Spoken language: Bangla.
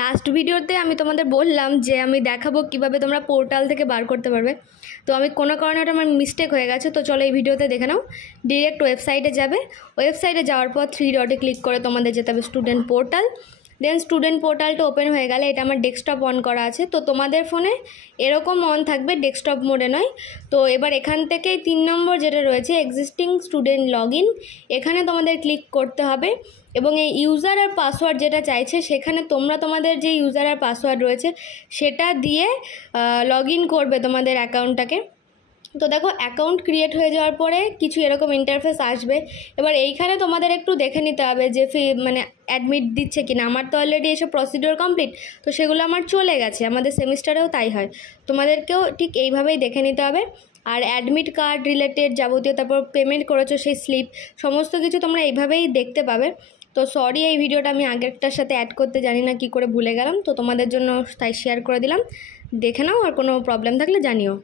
লাস্ট ভিডিওতে আমি তোমাদের বললাম যে আমি দেখাবো কিভাবে তোমরা পোর্টাল থেকে বার করতে পারবে। তো আমি কোনো কারণে ওটা আমার মিস্টেক হয়ে গেছে, তো চলো এই ভিডিওতে দেখে নাও। ডিরেক্ট ওয়েবসাইটে যাবে, ওয়েবসাইটে যাওয়ার পর 3 ডটে ক্লিক করে তোমাদের যেতে হবে স্টুডেন্ট পোর্টাল। দেন স্টুডেন্ট পোর্টালটা ওপেন হয়ে গেলে, এটা আমার ডেস্কটপ অন করা আছে, তো তোমাদের ফোনে এরকম অন থাকবে, ডেস্কটপ মোডে নয়। তো এবার এখান থেকে 3 নম্বর যেটা রয়েছে এক্সিস্টিং স্টুডেন্ট লগ ইন, এখানে তোমাদের ক্লিক করতে হবে এবং এই ইউজার আর পাসওয়ার্ড যেটা চাইছে সেখানে তোমরা তোমাদের যে ইউজার আর পাসওয়ার্ড রয়েছে সেটা দিয়ে লগ ইন করবে তোমাদের অ্যাকাউন্টটাকে। তো দেখো অ্যাকাউন্ট ক্রিয়েট হয়ে যাওয়ার পরে কিছু এরকম ইন্টারফেস আসবে। এবার এইখানে তোমাদের একটু দেখে নিতে হবে যে মানে অ্যাডমিট দিচ্ছে কিনা। আমার তো অলরেডি এসব প্রসিডিওর কমপ্লিট, তো সেগুলো আমার চলে গেছে, আমাদের সেমিস্টারেও তাই হয়। তোমাদেরকেও ঠিক এইভাবেই দেখে নিতে হবে। আর অ্যাডমিট কার্ড রিলেটেড যাবতীয়, তারপর পেমেন্ট করেছো সেই স্লিপ, সমস্ত কিছু তোমরা এইভাবেই দেখতে পাবে। তো সরি, এই ভিডিওটা আমি আগেরটার সাথে অ্যাড করতে জানি না কি করে ভুলে গেলাম, তো তোমাদের জন্য তাই শেয়ার করে দিলাম। দেখে নাও, আর কোনো প্রবলেম থাকলে জানিও।